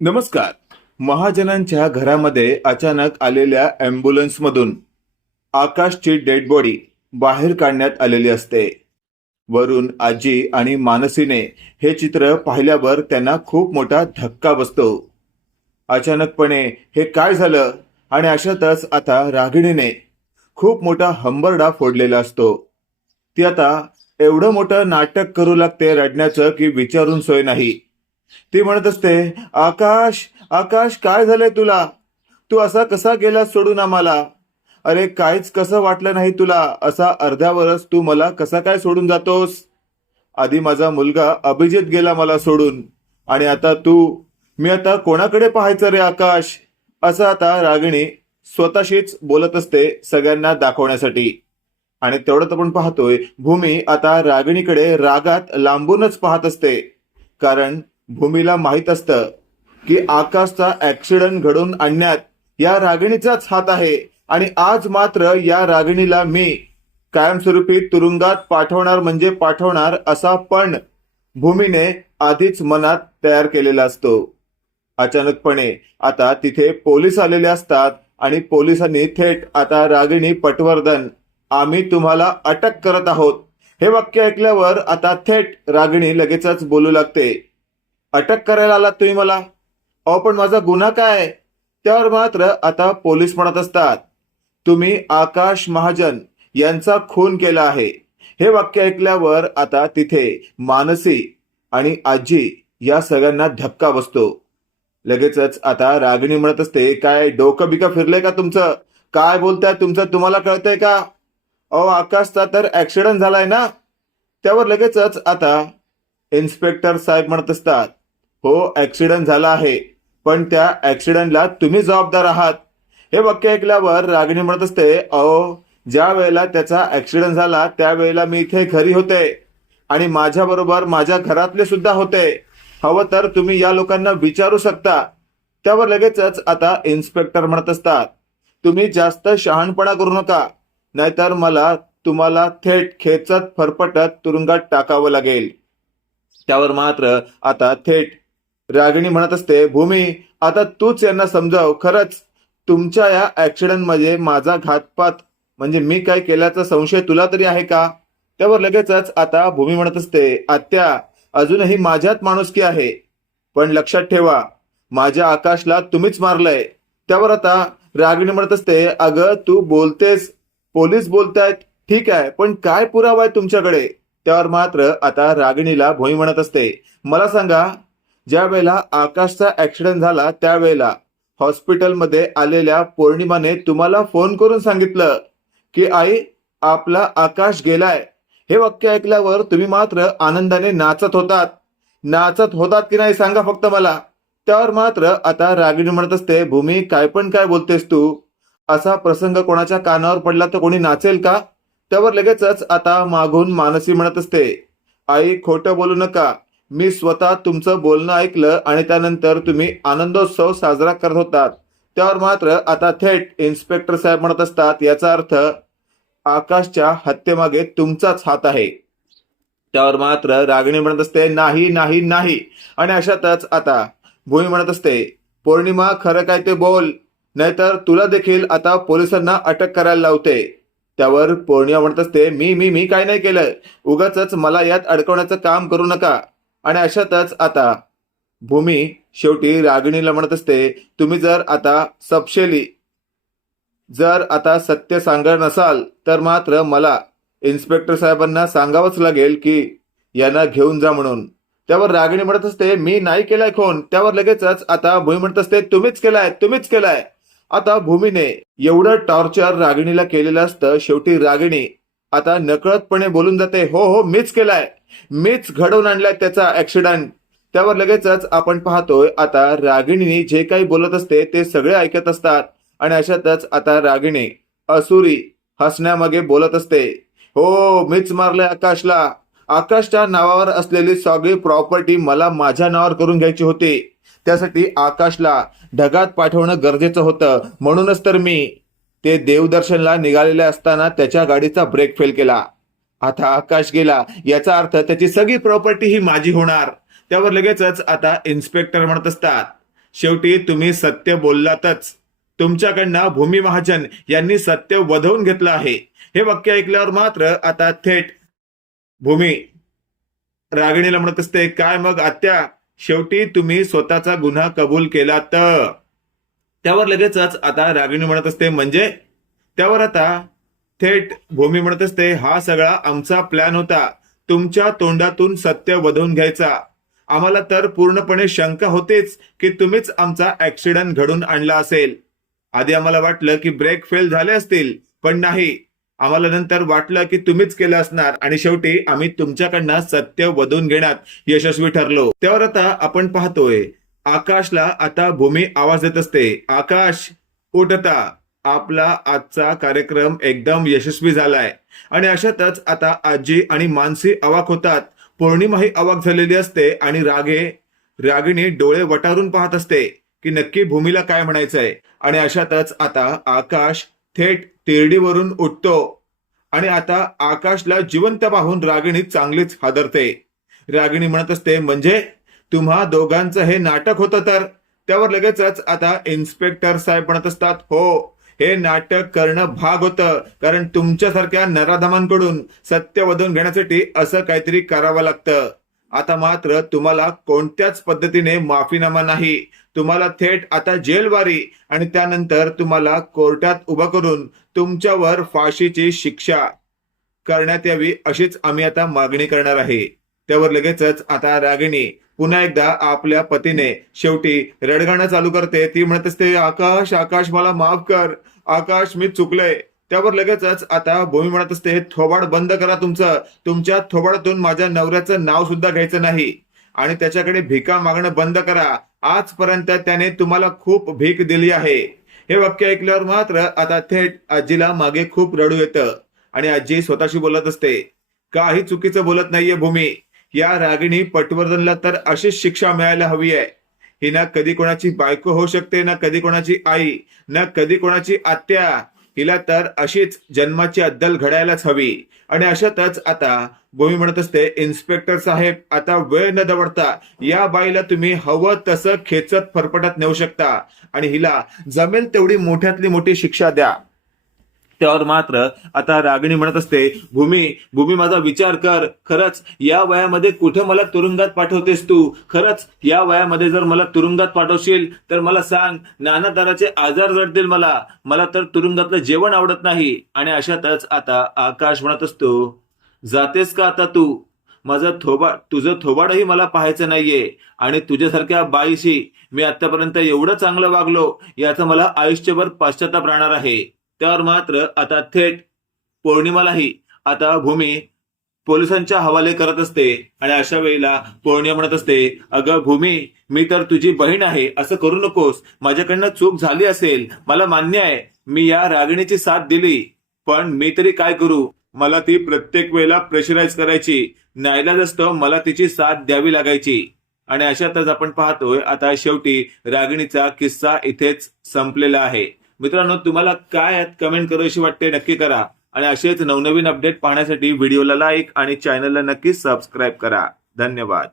नमस्कार. महाजनांच्या घरामध्ये अचानक आलेल्या ॲम्ब्युलन्समधून आकाशची डेड बॉडी बाहेर काढण्यात आलेली असते. वरून आजी आणि मानसीने हे चित्र पाहिल्यावर त्यांना खूप मोठा धक्का बसतो. अचानकपणे हे काय झालं? आणि अशातच आता रागिणीने खूप मोठा हंबरडा फोडलेला असतो. ती आता एवढं मोठं नाटक करू लागते रडण्याचं की विचारून सोय नाही. ती म्हणत असते आकाश आकाश काय झालंय तुला? तू असा कसा गेला सोडून आम्हाला? अरे काहीच कसं वाटलं नाही तुला? असा अर्ध्यावरच तू मला कसा काय सोडून जातोस? आधी माझा मुलगा अभिजित गेला मला सोडून. आणि आता तू मी आता कोणाकडे पाहायचं रे आकाश? असं आता रागिणी स्वतःशीच बोलत असते सगळ्यांना दाखवण्यासाठी. आणि तेवढं आपण पाहतोय भूमी आता रागिणीकडे रागात लांबूनच पाहत असते. कारण भूमीला माहीत असतं की आकाशचा ऍक्सिडेंट घडून आणण्यात या रागिणीचाच हात आहे आणि आज मात्र या रागिणीला मी कायमस्वरूपी तुरुंगात पाठवणार म्हणजे पाठवणार असा पण भूमीने आधीच मनात तयार केलेला असतो. अचानकपणे आता तिथे पोलीस आलेले असतात आणि पोलिसांनी थेट आता रागिणी पटवर्धन आम्ही तुम्हाला अटक करत आहोत. हे वाक्य ऐकल्यावर आता थेट रागिणी लगेचच बोलू लागते. अटक करायला आलात तुम्ही मला? अहो पण माझा गुन्हा काय? त्यावर मात्र आता पोलीस म्हणत असतात. तुम्ही आकाश महाजन यांचा खून केला आहे. हे वाक्य ऐकल्यावर आता तिथे मानसी आणि आजी या सगळ्यांना धक्का बसतो. लगेचच आता रागिणी म्हणत असते काय डोकं बिकं फिरलंय का तुमचं? काय बोलताय तुमचं? तुम्हाला कळतंय का? अहो आकाशचा तर ऍक्सिडेंट झालाय ना? त्यावर लगेचच आता इन्स्पेक्टर साहेब म्हणत असतात हो ऍक्सिडेंट झाला आहे. पण त्या ऍक्सिडेंटला तुम्ही जबाबदार आहात. हे वाक्य ऐकल्यावर रागिणी म्हणत असते अहो ज्या वेळेला त्याचा ऍक्सिडेंट झाला त्यावेळेला मी इथे घरी होते. आणि माझ्या बरोबर माझ्या घरातले सुद्धा होते. हवं तर तुम्ही या लोकांना विचारू शकता. त्यावर लगेचच आता इन्स्पेक्टर म्हणत असतात तुम्ही जास्त शहाणपणा करू नका. नाहीतर मला तुम्हाला थेट खेचत फरफटत तुरुंगात टाकावं लागेल. त्यावर मात्र आता थेट रागिणी म्हणत असते भूमी आता तूच यांना समजाव. खरंच तुमच्या या ऍक्सिडेंटमध्ये माझा घातपात म्हणजे मी काय केल्याचा संशय तुला तरी आहे का? त्यावर लगेचच आता भूमी म्हणत असते आत्या अजूनही माझ्यात माणुसकी आहे. पण लक्षात ठेवा माझ्या आकाशला तुम्हीच मारलंय. त्यावर आता रागिणी म्हणत असते अगं तू बोलतेस. पोलीस बोलतायत. ठीक आहे पण काय पुरावा आहे तुमच्याकडे? त्यावर मात्र आता रागिणीला भोई म्हणत असते मला सांगा ज्या वेळेला आकाशचा ऍक्सिडेंट झाला त्यावेळेला हॉस्पिटलमध्ये आलेल्या पौर्णिमाने तुम्हाला फोन करून सांगितलं की आई आपला आकाश गेलाय. हे वाक्य ऐकल्यावर तुम्ही मात्र आनंदाने नाचत होतात. नाचत होतात की नाही सांगा फक्त मला. त्यावर मात्र आता रागिणी म्हणत असते भूमी काय पण काय बोलतेस तू? असा प्रसंग कोणाच्या कानावर पडला तर कोणी नाचेल का? त्यावर लगेचच आता मागून मानसी म्हणत असते आई खोटं बोलू नका. मी स्वतः तुमचं बोलणं ऐकलं आणि त्यानंतर तुम्ही आनंदोत्सव साजरा करत होतात. त्यावर मात्र आता थेट इन्स्पेक्टर साहेब म्हणत असतात याचा अर्थ आकाशच्या हत्येमागे तुमचाच हात आहे. त्यावर मात्र रागिणी म्हणत असते नाही नाही नाही. आणि अशातच आता भूमी म्हणत असते पौर्णिमा खरं काय ते बोल. नाहीतर तुला देखील आता पोलिसांना अटक करायला लावते. त्यावर पौर्णिमा म्हणत असते मी मी मी काय नाही केलं. उगाच मला यात अडकवण्याचं काम करू नका. आणि अशातच आता भूमी शेवटी रागिणीला म्हणत असते तुम्ही जर आता सपशेली जर आता सत्य सांगणार नसाल तर मात्र मला इन्स्पेक्टर साहेबांना सांगावंच लागेल की यांना घेऊन जा म्हणून. त्यावर रागिणी म्हणत असते मी नाही केलाय खून. त्यावर लगेचच आता भूमी म्हणत असते तुम्हीच केलाय तुम्हीच केलाय. आता भूमीने एवढं टॉर्चर रागिणीला केलेलं असतं शेवटी रागिणी आता नकळतपणे बोलून जाते हो हो मीच केलाय. मीच घडवून आणलाय त्याचा ऍक्सिडेंट त्यावर लगेचच आपण पाहतोय आता रागिणीने जे काही बोलत असते ते सगळे ऐकत असतात. आणि अशातच आता रागिणी असुरी हसण्यामागे बोलत असते. हो मीच मारलंय आकाशला. आकाशच्या नावावर असलेली सगळी प्रॉपर्टी मला माझ्या नावावर करून घ्यायची होती. त्यासाठी आकाशला ढगात पाठवणं गरजेचं होतं. म्हणूनच तर मी ते देवदर्शनला निघालेले असताना त्याच्या गाडीचा ब्रेक फेल केला. आता आकाश गेला याचा अर्थ त्याची सगळी प्रॉपर्टी ही माझी होणार. त्यावर लगेचच आता इन्स्पेक्टर म्हणत असतात शेवटी तुम्ही सत्य बोललातच. तुमच्याकडनं भूमी महाजन यांनी सत्य वधवून घेतलं आहे. हे वाक्य ऐकल्यावर मात्र आता थेट भूमी रागिणीला म्हणत असते काय मग आत्या? शेवटी तुम्ही स्वतःचा गुन्हा कबूल केला तर त्यावर लगेचच आता रागिणी म्हणत असते म्हणजे? त्यावर आता थेट भूमी म्हणत असते हा सगळा आमचा प्लॅन होता. तुमच्या तोंडातून सत्य वधवून घ्यायचा. आम्हाला तर पूर्णपणे शंका होतेच की तुम्हीच आमचा ऍक्सिडेंट घडून आणला असेल. आधी आम्हाला वाटलं की ब्रेक फेल झाले असतील पण नाही. आम्हाला नंतर वाटलं की तुम्हीच केलं असणार आणि शेवटी आम्ही तुमच्याकडनं सत्य वधून घेण्यात यशस्वी ठरलो. त्यावर आता आपण पाहतोय. आकाशला आता भूमी आवाज देत असते. आकाश उठता आपला आजचा कार्यक्रम एकदम यशस्वी झालाय. आणि अशातच आता आजी आणि मानसी अवाक होतात. पौर्णिमाही अवाक झालेली असते आणि रागे रागिणी डोळे वटारून पाहत असते की नक्की भूमीला काय म्हणायचंय. आणि अशातच आता आकाश थेट तिरडीवरून उठतो. आणि आता आकाशला जिवंत पाहून रागिणी चांगलीच हादरते. रागिणी म्हणत असते म्हणजे तुम्हा दोघांचं हे नाटक होतं तर? त्यावर लगेचच आता इन्स्पेक्टर साहेब म्हणत असतात हो हे नाटक करणं भाग होतं. कारण तुमच्यासारख्या नराधमांकडून सत्य वधून घेण्यासाठी असं काहीतरी करावं लागतं. आता मात्र तुम्हाला कोणत्याच पद्धतीने माफीनामा नाही. तुम्हाला थेट आता जेलवारी आणि त्यानंतर तुम्हाला कोर्टात उभं करून तुमच्यावर फाशीची शिक्षा करण्यात यावी अशीच आम्ही आता मागणी करणार आहे. त्यावर लगेचच आता रागिणी पुन्हा एकदा आपल्या पतीने शेवटी रडगाणं चालू करते. ती म्हणत असते आकाश आकाश मला माफ कर. आकाश मी चुकलंय. त्यावर लगेचच आता भूमी म्हणत असते थोबाड बंद करा तुमचं. तुमच्या थोबाडातून माझ्या नवऱ्याचं नाव सुद्धा घ्यायचं नाही. आणि त्याच्याकडे भिका मागणं बंद करा. आजपर्यंत त्याने तुम्हाला खूप भीक दिली आहे. हे वाक्य ऐकल्यावर मात्र आता थेट आजीला मागे खूप रडू येतं. आणि आजी स्वतःशी बोलत असते काही चुकीचं बोलत नाहीये भूमी. या रागिणी पटवर्धनला तर अशीच शिक्षा मिळायला हवी आहे. ही ना कधी कोणाची बायको होऊ शकते ना कधी कोणाची आई ना कधी कोणाची आत्या. हिला तर अशीच जन्माची अद्दल घडायलाच हवी. आणि अशातच आता भूमी म्हणत असते इन्स्पेक्टर साहेब आता वेळ न दवडता या बाईला तुम्ही हवं तसं खेचत फरफटत नेऊ शकता. आणि हिला जमेल तेवढी मोठ्यातली मोठी शिक्षा द्या. त्यावर मात्र आता रागिणी म्हणत असते भूमी भूमी माझा विचार कर. खरंच या वयामध्ये कुठे मला तुरुंगात पाठवतेस तू? खरंच या वयामध्ये जर मला तुरुंगात पाठवशील तर मला सांग नाना तऱ्हाचे आजार जडतील मला. मला तर तुरुंगातलं जेवण आवडत नाही. आणि अशातच आता आकाश म्हणत असतो जातेस का आता तू? माझं थोबा तुझं थोबाडही मला पाहायचं नाहीये. आणि तुझ्यासारख्या बाईशी मी आतापर्यंत एवढं चांगलं वागलो याचा मला आयुष्यभर पाश्चाताप राहणार आहे. त्यावर मात्र आता थेट पौर्णिमालाही आता भूमी पोलिसांच्या हवाले करत असते आणि अशा वेळेला पौर्णिमा म्हणत असते अगं भूमी मी तर तुझी बहीण आहे असं करू नकोस. माझ्याकडनं चूक झाली असेल मला मान्य आहे. मी या रागिणीची साथ दिली पण मी तरी काय करू? मला ती प्रत्येक वेळेला प्रेशराईज करायची. नाईलाज असतं मला तिची साथ द्यावी लागायची. आणि अशातच आपण पाहतोय आता शेवटी रागिणीचा किस्सा इथेच संपलेला आहे. मित्रांनो तुम्हाला काय आहेत कमेंट करावीशी वाटते नक्की करा. आणि असेच नवनवीन अपडेट पाहण्यासाठी व्हिडिओला लाईक आणि चॅनलला नक्की सबस्क्राईब करा. धन्यवाद.